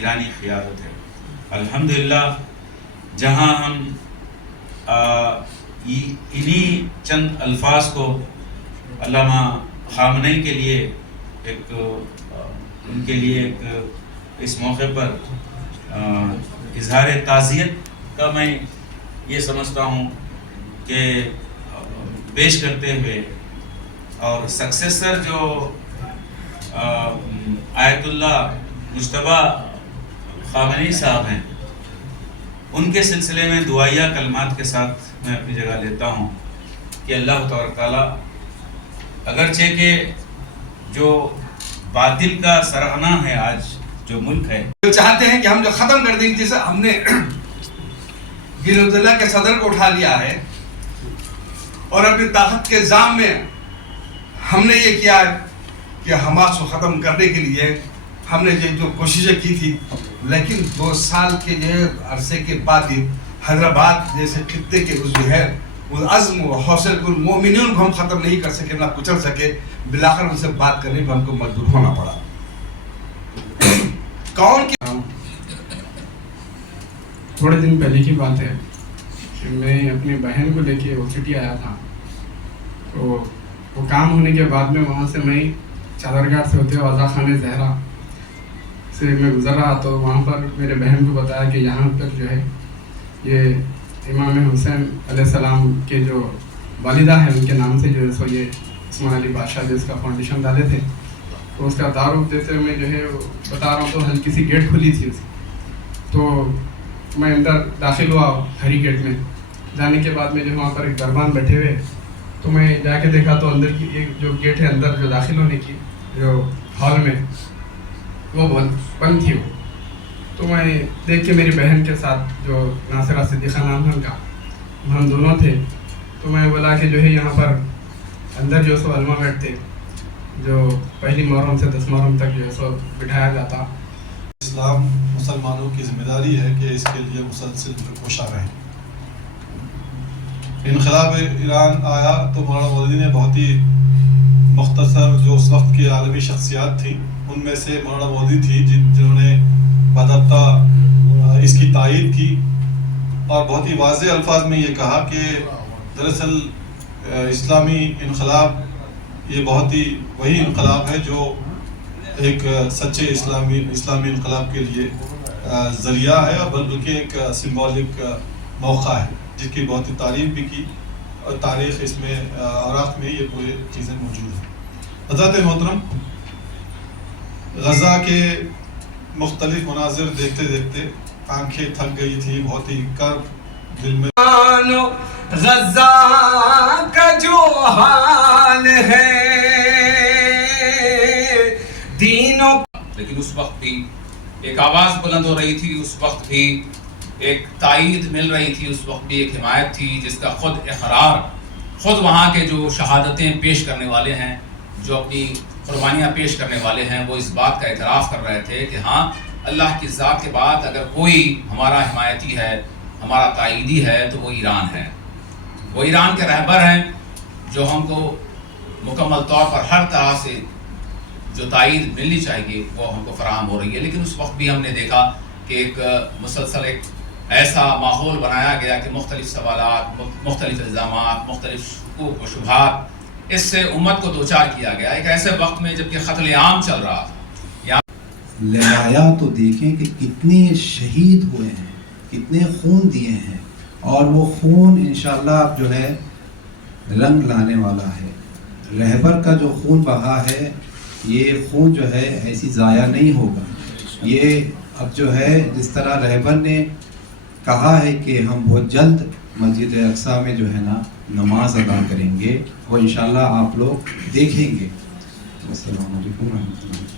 ایرانی قیادت ہے. الحمدللہ جہاں ہم انہی چند الفاظ کو علامہ خامنئی کے لیے ان کے لیے ایک اس موقع پر اظہار تعزیت کا میں یہ سمجھتا ہوں کہ پیش کرتے ہوئے، اور سکسیسر جو آیت اللہ مجتبیٰ خامنئی صاحب ہیں، ان کے سلسلے میں دعائیہ کلمات کے ساتھ میں اپنی جگہ لیتا ہوں کہ اللہ تبارک تعالیٰ اگرچہ کہ جو باطل کا سرغنہ ہے آج جو ملک ہے، جو چاہتے ہیں کہ ہم جو ختم کر دیں، جیسے ہم نے گلوت اللہ کے صدر کو اٹھا لیا ہے اور اپنی طاقت کے زام میں ہم نے یہ کیا ہے کہ حماس کو ختم کرنے کے لیے ہم نے جو کوششیں کی تھی، لیکن 2 سال کے جو عرصے کے بعد حیدرآباد جیسے خطے کے جو ہے وہ عزم و حوصلے کو مومنین کو ہم ختم نہیں کر سکے، نہ کچل سکے، بالآخر ان سے بات کرنے پر ہم کو مجبور ہونا پڑا. کون کی تھوڑے دن پہلے کی بات ہے کہ میں اپنی بہن کو لے کے وہ سٹی آیا تھا. تو وہ کام ہونے کے بعد میں وہاں سے میں چادرگاہ سے ہوتے ہوئے عزا خانہ زہرا سے میں گزر رہا، تو وہاں پر میرے بہن کو بتایا کہ یہاں پر جو ہے یہ امام حسین علیہ السلام کے جو والدہ ہیں ان کے نام سے جو ہے سو یہ عثمان علی بادشاہ جو اس کا فاؤنڈیشن ڈالے تھے. تو اس کا تعارف دیتے ہوئے میں جو ہے بتا رہا ہوں تو ہلکی سی گیٹ کھلی تھی اس کی. تو میں اندر داخل ہوا ہری گیٹ میں. جانے کے بعد میں جو وہاں پر ایک دربان بیٹھے ہوئے، تو میں جا کے دیکھا تو اندر کی ایک جو گیٹ ہے اندر جو داخل ہونے کی جو ہال میں وہ بند تھی. وہ تو میں دیکھ کے میری بہن کے ساتھ جو ناصرہ صدیقہ نام ہے ان کا، ہم دونوں تھے. تو میں بولا کہ جو ہے یہاں پر اندر جو سو علماء بیٹھتے جو پہلی محرم سے 10 محرم تک جو ہے سو بٹھایا جاتا. اسلام مسلمانوں کی ذمہ داری ہے کہ اس کے لیے مسلسل کوشاں رہیں. انقلاب ایران آیا تو مولانا مودودی نے بہت ہی مختصر جو اس وقت کی عالمی شخصیات تھیں ان میں سے مولانا مودودی تھی جنہوں نے باضابطہ اس کی تائید کی اور بہت ہی واضح الفاظ میں یہ کہا کہ دراصل اسلامی انقلاب یہ بہت ہی وہی انقلاب ہے جو ایک سچے اسلامی انقلاب کے لیے ذریعہ ہے، اور بلکہ ایک سمبولک موقع ہے جس کی بہت ہی تعریف بھی کی، اور تاریخ اس میں اوراق میں یہ پوری چیزیں موجود ہیں. حضرات محترم، غزہ کے مختلف مناظر دیکھتے دیکھتے آنکھیں تھک گئی تھی. بہت ہی کرب دل میں غزہ کا جو حال ہے دینوں، لیکن اس وقت بھی ایک آواز بلند ہو رہی تھی، اس وقت بھی ایک تائید مل رہی تھی، اس وقت بھی ایک حمایت تھی جس کا خود اقرار خود وہاں کے جو شہادتیں پیش کرنے والے ہیں، جو اپنی قربانیاں پیش کرنے والے ہیں، وہ اس بات کا اعتراف کر رہے تھے کہ ہاں اللہ کی ذات کے بعد اگر کوئی ہمارا حمایتی ہے، ہمارا تائیدی ہے تو وہ ایران ہے. وہ ایران کے رہبر ہیں جو ہم کو مکمل طور پر ہر طرح سے جو تائید ملنی چاہیے وہ ہم کو فراہم ہو رہی ہے. لیکن اس وقت بھی ہم نے دیکھا کہ ایک مسلسل ایک ایسا ماحول بنایا گیا کہ مختلف سوالات، مختلف الزامات، مختلف شکوک و شبہات، اس سے امت کو دوچار کیا گیا ایک ایسے وقت میں جبکہ قتل عام چل رہا تھا. لہرایا تو دیکھیں کہ کتنے شہید ہوئے ہیں، کتنے خون دیے ہیں، اور وہ خون انشاءاللہ اب جو ہے رنگ لانے والا ہے. رہبر کا جو خون بہا ہے یہ خون جو ہے ایسی ضائع نہیں ہوگا. یہ اب جو ہے جس طرح رہبر نے کہا ہے کہ ہم بہت جلد مسجد اقصیٰ میں جو ہے نا نماز ادا کریں گے، وہ انشاءاللہ آپ لوگ دیکھیں گے. السلام علیکم ورحمۃ اللہ.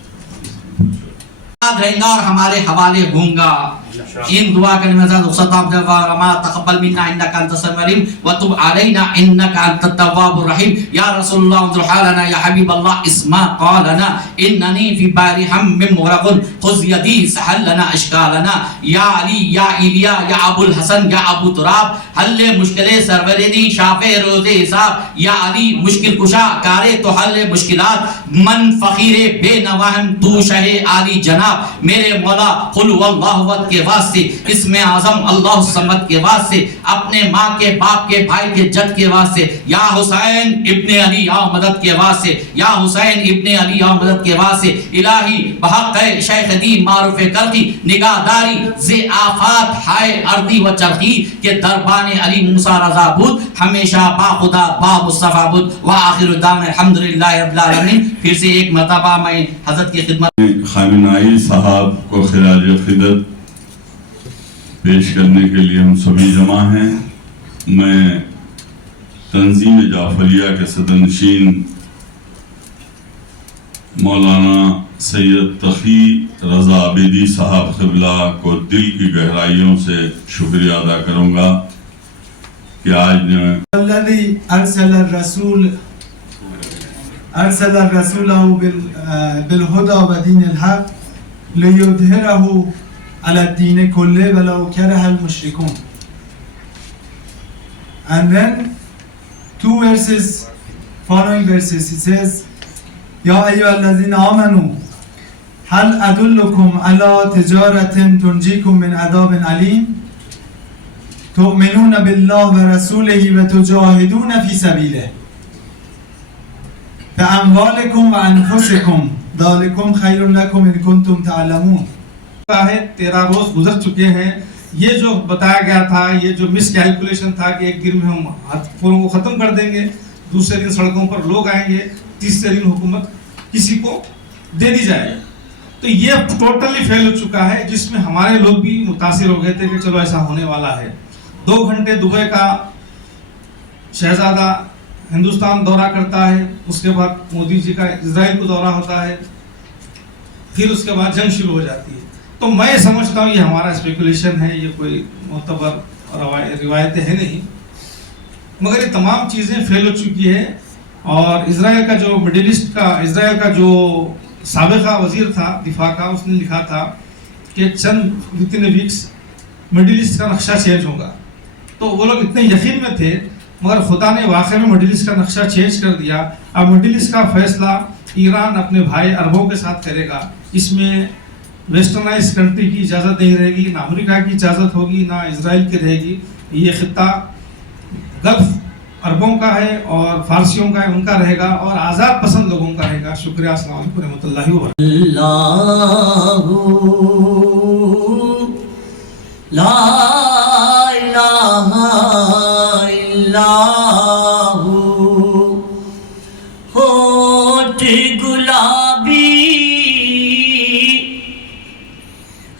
رہے گا اور ہمارے حوالے ہوں گا. ان دعا کرنے میں رخصتام رما تقبل منا انك انت السميع العليم وتب علينا انك انت التواب الرحيم يا رسول الله انظر حالنا يا حبيب الله اسمع قالنا انني في بحر هم مغرق خذ يدي سهل لنا اشكالنا يا علي يا ايليا يا ابو الحسن يا ابو تراب حل مشکل سرورنی شاف روز حساب یا علی مشکل کشا کارے تو حل مشکلات من فقیر بے نواہم تو شہ علی جناب میرے مولا قل واللہ ود کے واسطے اسم اعظم اللہ الصمد کے واسطے اپنے ماں کے باپ کے بھائی کے جد کے واسطے یا حسین ابن علی آ مدد کے واسطے یا حسین ابن علی آ مدد کے واسطے الہی بحق شیخ دی معروف کرخی نگاہداری ز آفات ہائے اردی و چرخی کے دربان علی موسیٰ رضا بود ہمیشہ با خدا با مصطفیٰ بود وآخر دعوانا الحمدللہ رب العالمین. پھر سے ایک مرتبہ میں حضرت کی خدمت خامنائی صاحب کو خراج عقیدت پیش کرنے کے لیے ہم سبھی جمع ہیں. میں تنظیم جعفریہ کے صدر نشین مولانا سید تقی رضا عابدی صاحب قبلہ کو دل کی گہرائیوں سے شکریہ ادا کروں گا کہ آج الذي ارسل الرسول بالهدى ودين الحق ليظهره على الدين كله ولو كره المشركون. And then two verses, following verses, it says يا أيها الذين آمنوا هل أدلكم على تجارة تنجيكم من عذاب أليم تؤمنون بالله ورسوله وتجاهدون في سبيله بأموالكم وأنفسكم ذلكم خير لكم إن كنتم تعلمون. 13 روز گزر چکے ہیں. یہ جو بتایا گیا تھا یہ جو مس کیلکولیشن تھا کہ ایک دن میں ہم پوروں کو ختم کر دیں گے, دوسرے دن سڑکوں پر لوگ آئیں گے, تیسرے دن حکومت کسی کو دے دی جائے گی, تو یہ ٹوٹلی فیل ہو چکا ہے, جس میں ہمارے لوگ بھی متاثر ہو گئے تھے کہ چلو ایسا ہونے والا ہے. 2 گھنٹے دبئی کا شہزادہ ہندوستان دورہ کرتا ہے, اس کے بعد مودی جی کا اسرائیل کو دورہ ہوتا ہے, پھر اس کے بعد جنگ شروع ہو جاتی ہے. تو میں سمجھتا ہوں یہ ہمارا اسپیکولیشن ہے, یہ کوئی معتبر روایتیں ہیں نہیں, مگر یہ تمام چیزیں فیل ہو چکی ہے. اور اسرائیل کا جو مڈل ایسٹ کا اسرائیل کا جو سابقہ وزیر تھا دفاع کا, اس نے لکھا تھا کہ چند اتنے ویکس مڈل ایسٹ کا نقشہ چینج ہوگا. تو وہ لوگ اتنے یقین میں تھے, مگر خدا نے واقعی میں مڈل ایسٹ کا نقشہ چینج کر دیا. اب مڈل ایسٹ کا فیصلہ ایران اپنے بھائی عربوں کے ساتھ کرے گا. اس میں ویسٹرنائز کنٹری کی اجازت نہیں رہے گی, نہ امریکہ کی اجازت ہوگی, نہ اسرائیل کی رہے گی. یہ خطہ گلف عربوں کا ہے اور فارسیوں کا ہے, ان کا رہے گا, اور آزاد پسند لوگوں کا رہے گا. شکریہ. السلام علیکم ورحمۃ اللہ وبرکاتہ. لا الہ الا ہو, ہوٹھ گلابی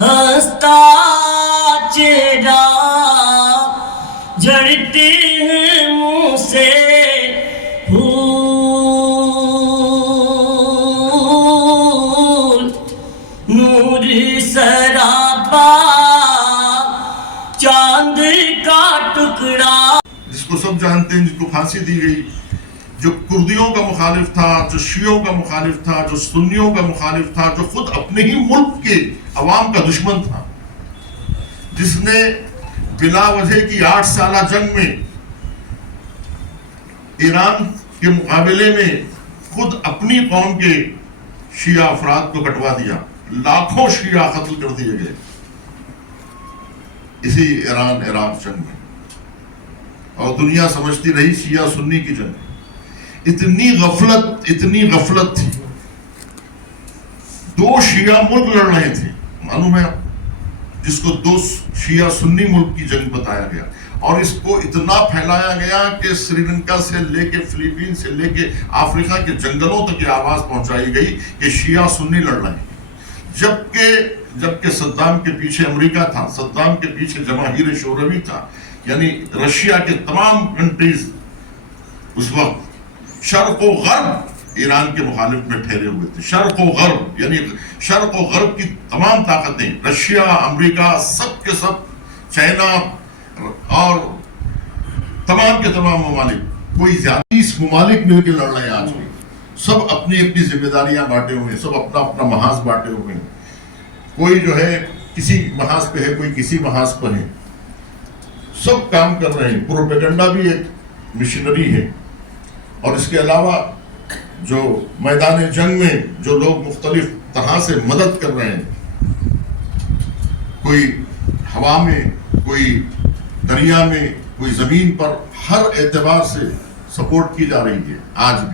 ہنستا چہرہ جھڑتے ہیں منہ سے پھول, نور سراپا چاند کا ٹکڑا. جس کو سب جانتے ہیں, جس کو پھانسی دی گئی, جو کردیوں کا مخالف تھا, جو شیعوں کا مخالف تھا, جو سنیوں کا مخالف تھا, جو خود اپنے ہی ملک کے عوام کا دشمن تھا, جس نے بلا وجہ کی 8 سالہ جنگ میں ایران کے مقابلے میں خود اپنی قوم کے شیعہ افراد کو کٹوا دیا, لاکھوں شیعہ قتل کر دیے گئے اسی ایران عراق جنگ میں, اور دنیا سمجھتی رہی شیعہ سنی کی جنگ. اتنی غفلت تھی. 2 شیعہ ملک لڑ رہے تھے, معلوم ہے, جس کو 2 شیعہ سنی ملک کی جنگ بتایا گیا, اور اس کو اتنا پھیلایا گیا کہ سری لنکا سے لے کے فلپین سے لے کے افریقہ کے جنگلوں تک یہ آواز پہنچائی گئی کہ شیعہ سنی لڑ رہے ہیں. جبکہ صدام کے پیچھے امریکہ تھا, صدام کے پیچھے جماہیر شوروی تھا, یعنی رشیا کے تمام کنٹریز اس وقت شرق و غرب ایران کے مخالف میں ٹھہرے ہوئے تھے. شرق و غرب یعنی شرق و غرب کی تمام طاقتیں، رشیا، امریکہ، سب کے سب، چائنا اور تمام کے تمام ممالک، کوئی زیادہ 30 ممالک مل کے لڑ رہے ہیں. آج بھی سب اپنی اپنی ذمہ داریاں بانٹے ہوئے ہیں، سب اپنا اپنا محاذ بانٹے ہوئے ہیں. کوئی جو ہے کسی محاذ پہ ہے، کوئی کسی محاذ پر ہے. سب کام کر رہے ہیں. پروپیگنڈا بھی ایک مشنری ہے. اور اس کے علاوہ جو میدان جنگ میں جو لوگ مختلف طرح سے مدد کر رہے ہیں، کوئی ہوا میں، کوئی دریا میں، کوئی زمین پر، ہر اعتبار سے سپورٹ کی جا رہی ہے. آج بھی